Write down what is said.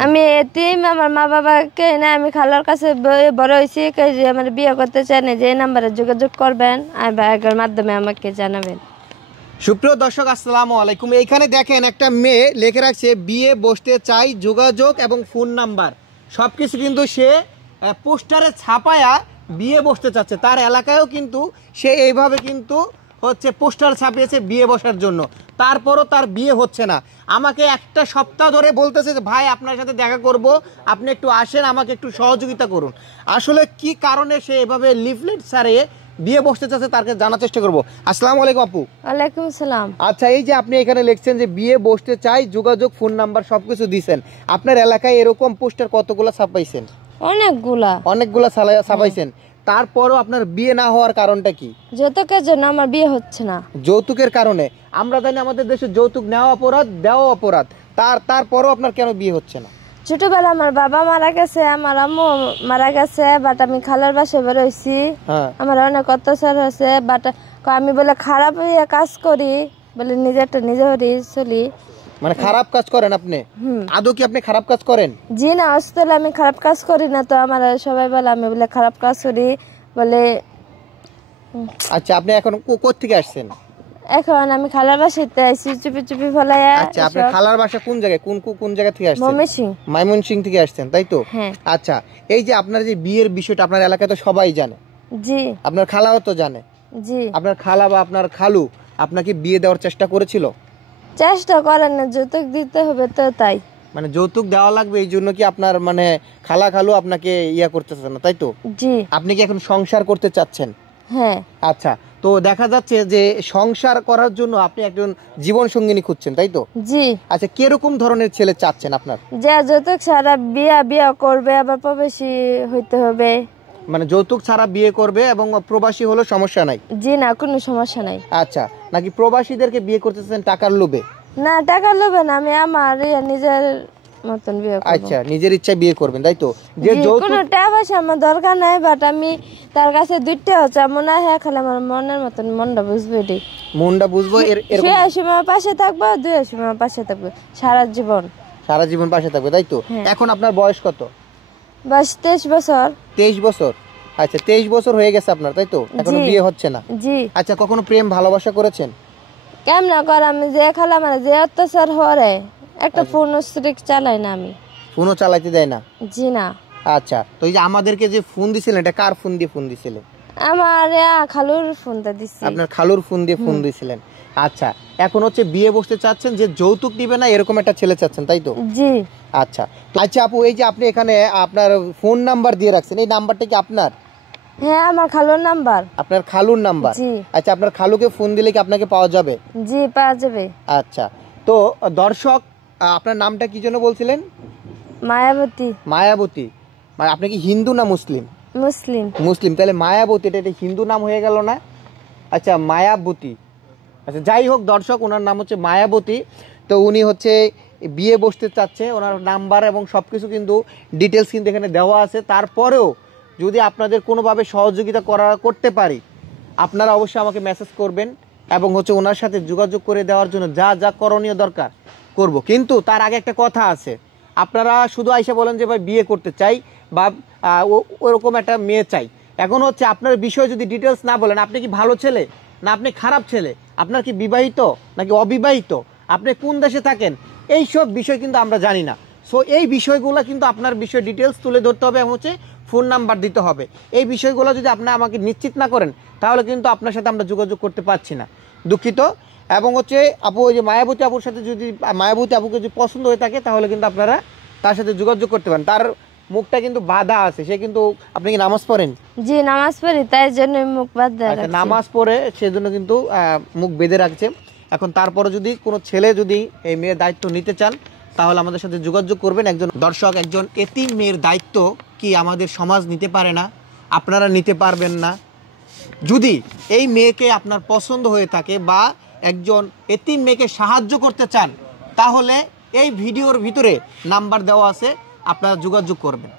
আমি এতিম, আমার মা বাবাকে না আমি খালার কাছে বড় হয়েছি। যে আমার বিয়ে করতে চান যে নাম্বারে যোগাযোগ করবেন, আর ভাইয়ের মাধ্যমে আমাকে জানাবেন। সুপ্রিয় দর্শক আসসালামু আলাইকুম। এইখানে দেখেন একটা মেয়ে লিখে রাখছে বিয়ে বসতে চাই, যোগাযোগ এবং ফোন নাম্বার সব কিছু কিন্তু সে পোস্টারে ছাপায়া বিয়ে বসতে চাচ্ছে। তার এলাকায়ও কিন্তু সে এইভাবে কিন্তু হচ্ছে পোস্টার ছাপিয়েছে বিয়ে বসার জন্য, তারপরও তার বিয়ে হচ্ছে না। আমাকে একটা সপ্তাহ ধরে বলতেছে যে ভাই আপনার সাথে দেখা করব, আপনি একটু আসেন, আমাকে একটু সহযোগিতা করুন। আসলে কি কারণে সে এভাবে লিফলেট ছাড়িয়ে বিয়ে বসতে চাচ্ছে তাকে জানার চেষ্টা করবো। আসসালামু আলাইকুম আপু। ওয়ালাইকুম আসসালাম। আচ্ছা, এই যে আপনি এখানে লিখছেন যে বিয়ে বসতে চাই, যোগাযোগ ফোন নাম্বার সবকিছু দিয়েছেন, আপনার এলাকায় এরকম পোস্টার কতগুলো ছাপাইছেন? অনেকগুলা ছাপাইছেন, তারপরও আপনার বিয়ে না হওয়ার কারণটা কি? যৌতুকের জন্য আমার বিয়ে হচ্ছে না। যৌতুকের কারণে? আমরা জানি আমাদের দেশে যৌতুক নেওয়া অপরাধ, দেওয়া অপরাধ, তারপরও আপনার কেন বিয়ে হচ্ছে না? ছোটবেলা আমার বাবা মারা গেছে, আমার আম্মু মারা গেছে, বাট আমি খালার বাসায় বের হইছি। আমার অনেক অত্যাচার হয়েছে, বাট আমি বলে খারাপ কাজ করি বলে নিজেরটা নিজে চলি। মানে খারাপ কাজ করেন আপনি? আদৌ কি আপনি খারাপ কাজ করেন? জি না, আসলে আমি খারাপ কাজ করি না। তো আমার সবাই বলে আমি বলে খারাপ কাজ করি বলে। আচ্ছা, আপনি এখন কোথা থেকে আসছেন? এখন আমি খালার বাসাতে আইছি চুপি চুপি ফলাইয়া। আচ্ছা, আপনার খালার বাসা কোন জায়গায়, কোন জায়গা থেকে আসছেন? ময়মনসিংহ থেকে আসছেন, তাই তো? আচ্ছা, এই যে আপনার যে বিয়ের বিষয়টা আপনার এলাকায় তো সবাই জানে। জি। আপনার খালাও তো জানে? জি। আপনার খালা বা আপনার খালু আপনাকে বিয়ে দেওয়ার চেষ্টা করেছিল? চেষ্টা করেন না, যৌতুক দিতে হবে তো তাই। মানে যৌতুক দেওয়া লাগবে এই জন্য কি আপনার মানে খালা খালু আপনাকে ইয়া করতেছে না, তাই তো? জি। আপনি কি এখন সংসার করতে চাচ্ছেন? হ্যাঁ। আচ্ছা, তো দেখা যাচ্ছে যে সংসার করার জন্য আপনি একজন জীবন সঙ্গিনী খুঁজছেন, তাই তো? জি। আচ্ছা, কিরকম ধরনের ছেলে চাচ্ছেন আপনার? যে যৌতুক ছাড়া বিয়ে করবে, আবার প্রবাসী হইতে হবে। মানে যৌতুক ছাড়া বিয়ে করবে এবং প্রবাসী হলো সমস্যা নাই? জি না, কোনো সমস্যা নাই। আচ্ছা, নাকি প্রবাসীদেরকে বিয়ে করতেছেন টাকার লোভে? না, টাকার লোভে না, আমি আমার নিজের মতন বিয়ে করব। আচ্ছা, নিজের ইচ্ছা বিয়ে করবেন, তাই তো? যে যৌতুক কোনো টাকা পয়সা আমার দরকার নাই, বাট আমি তার কাছে দুইটা হচ্ছে মনে হয় খালি আমার মনের মতন মনটা বুঝবে। মনটা বুঝবো, এরকম সময় পাশে থাকবো, দুই সময় পাশে থাকবো, সারা জীবন পাশে থাকবে, তাই তো? এখন আপনার বয়স কত? বয়স 23 বছর। 23 বছর? আচ্ছা, 23 বছর হয়ে গেছে আপনার, তাই তো? এখনো বিয়ে হচ্ছে না? জি। আচ্ছা, কখনো প্রেম ভালোবাসা করেছেন? কেমন কর, আমি যে খালা মানে যে অত্যাচার হরে একটা ফোন স্ট্রিক চালাই না, আমি ফোনও চালাইতে দেয় না? জি না। আচ্ছা, তো এই যে আমাদেরকে যে ফোন দিছিলেন, এটা কার ফোন দিয়ে ফোন দিছিলেন? আমার খালুর ফোনটা দিছি। আপনার খালুর ফোন দিয়ে ফোন দিছিলেন? আচ্ছা, এখন হচ্ছে বিয়ে বসতে চাচ্ছেন, যে যৌতুক দিবে না এরকম একটা ছেলে চাচ্ছেন, তাই তো? জি। আচ্ছা, আচ্ছা আপু, এই যে আপনি এখানে আপনার ফোন নাম্বার দিয়ে রাখছেন, এই নাম্বারটা কি আপনার? হ্যাঁ, আমার খালুর নাম্বার। আপনার খালুর নাম্বার? জি। আচ্ছা, আপনার খালুকে ফোন দিলে কি আপনাকে পাওয়া যাবে? জি, পাওয়া যাবে। আচ্ছা, তো দর্শক আপনার নামটা কি জন্য বলছিলেন? মায়াবতী। মায়াবতী? মানে আপনি কি হিন্দু না মুসলিম? মুসলিম। মুসলিম, তাহলে মায়াবতী এটা হিন্দু নাম হয়ে গেল না? আচ্ছা, মায়াবতী। আচ্ছা, যাই হোক দর্শক, ওনার নাম হচ্ছে মায়াবতী। তো উনি হচ্ছে বিয়ে বসতে চাচ্ছে, ওনার নাম্বার এবং সব কিছু কিন্তু ডিটেলস কিন্তু এখানে দেওয়া আছে। তারপরেও যদি আপনাদের কোনোভাবে সহযোগিতা করতে পারি, আপনারা অবশ্যই আমাকে মেসেজ করবেন এবং হচ্ছে ওনার সাথে যোগাযোগ করে দেওয়ার জন্য যা যা করণীয় দরকার করব। কিন্তু তার আগে একটা কথা আছে, আপনারা শুধু আইসা বলেন যে ভাই বিয়ে করতে চাই বা ওরকম একটা মেয়ে চাই। এখন হচ্ছে আপনার বিষয় যদি ডিটেলস না বলেন, আপনি কি ভালো ছেলে না আপনি খারাপ ছেলে, আপনার কি বিবাহিত নাকি অবিবাহিত, আপনি কোন দেশে থাকেন, এই সব বিষয় কিন্তু আমরা জানি না। সো এই বিষয়গুলো কিন্তু আপনার বিষয় ডিটেলস তুলে ধরতে হবে এবং হচ্ছে ফোন নাম্বার দিতে হবে। এই বিষয়গুলো যদি আপনি আমাকে নিশ্চিত না করেন তাহলে কিন্তু আপনার সাথে আমরা যোগাযোগ করতে পারছি না, দুঃখিত। এবং হচ্ছে আপু, ওই যে মায়াবতী আপুর সাথে যদি মায়াবতী আপুকে যদি পছন্দ হয়ে থাকে তাহলে কিন্তু আপনারা তার সাথে যোগাযোগ করতে পারেন। তার মুখটা কিন্তু বাঁধা আছে, সে কিন্তু, আপনি কি নামাজ পড়েন? জি, নামাজ পড়ি, তাই জন্য মুখ বাঁধা রাখছি। নামাজ পড়ে সেজন্য কিন্তু মুখ বেঁধে রাখছে। এখন তারপরে যদি কোনো ছেলে যদি এই মেয়ের দায়িত্ব নিতে চান তাহলে আমাদের সাথে যোগাযোগ করবেন। একজন দর্শক, একজন এতিম মেয়ের দায়িত্ব কি আমাদের সমাজ নিতে পারে না? আপনারা নিতে পারবেন না? যদি এই মেয়েকে আপনার পছন্দ হয়ে থাকে বা একজন এতিম মেয়েকে সাহায্য করতে চান তাহলে এই ভিডিওর ভিতরে নাম্বার দেওয়া আছে, আপনারা যোগাযোগ করবেন।